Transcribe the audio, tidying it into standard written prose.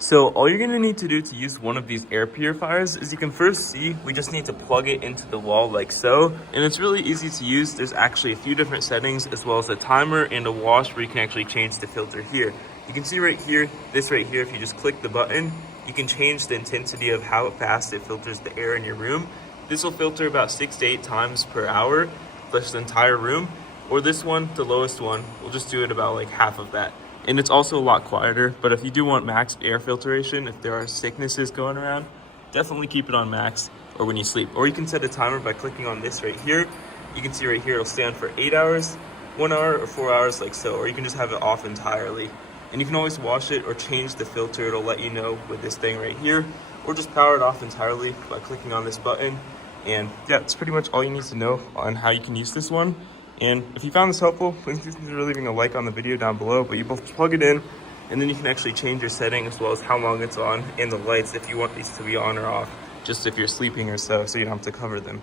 So all you're gonna need to do to use one of these air purifiers is you can first see we just need to plug it into the wall like so. And it's really easy to use. There's actually a few different settings as well as a timer and a wash where you can actually change the filter here. You can see right here, this right here, if you just click the button, you can change the intensity of how fast it filters the air in your room. This will filter about 6 to 8 times per hour, plus the entire room. Or this one, the lowest one, will just do it about like half of that. And it's also a lot quieter, but if you do want max air filtration, if there are sicknesses going around, definitely keep it on max or when you sleep. Or you can set a timer by clicking on this right here. You can see right here, it'll stand for 8 hours, 1 hour, or 4 hours like so, or you can just have it off entirely. And you can always wash it or change the filter. It'll let you know with this thing right here, or just power it off entirely by clicking on this button. And yeah, that's pretty much all you need to know on how you can use this one. And if you found this helpful, please consider leaving a like on the video down below. But you both plug it in, and then you can actually change your setting as well as how long it's on and the lights if you want these to be on or off, just if you're sleeping or so you don't have to cover them.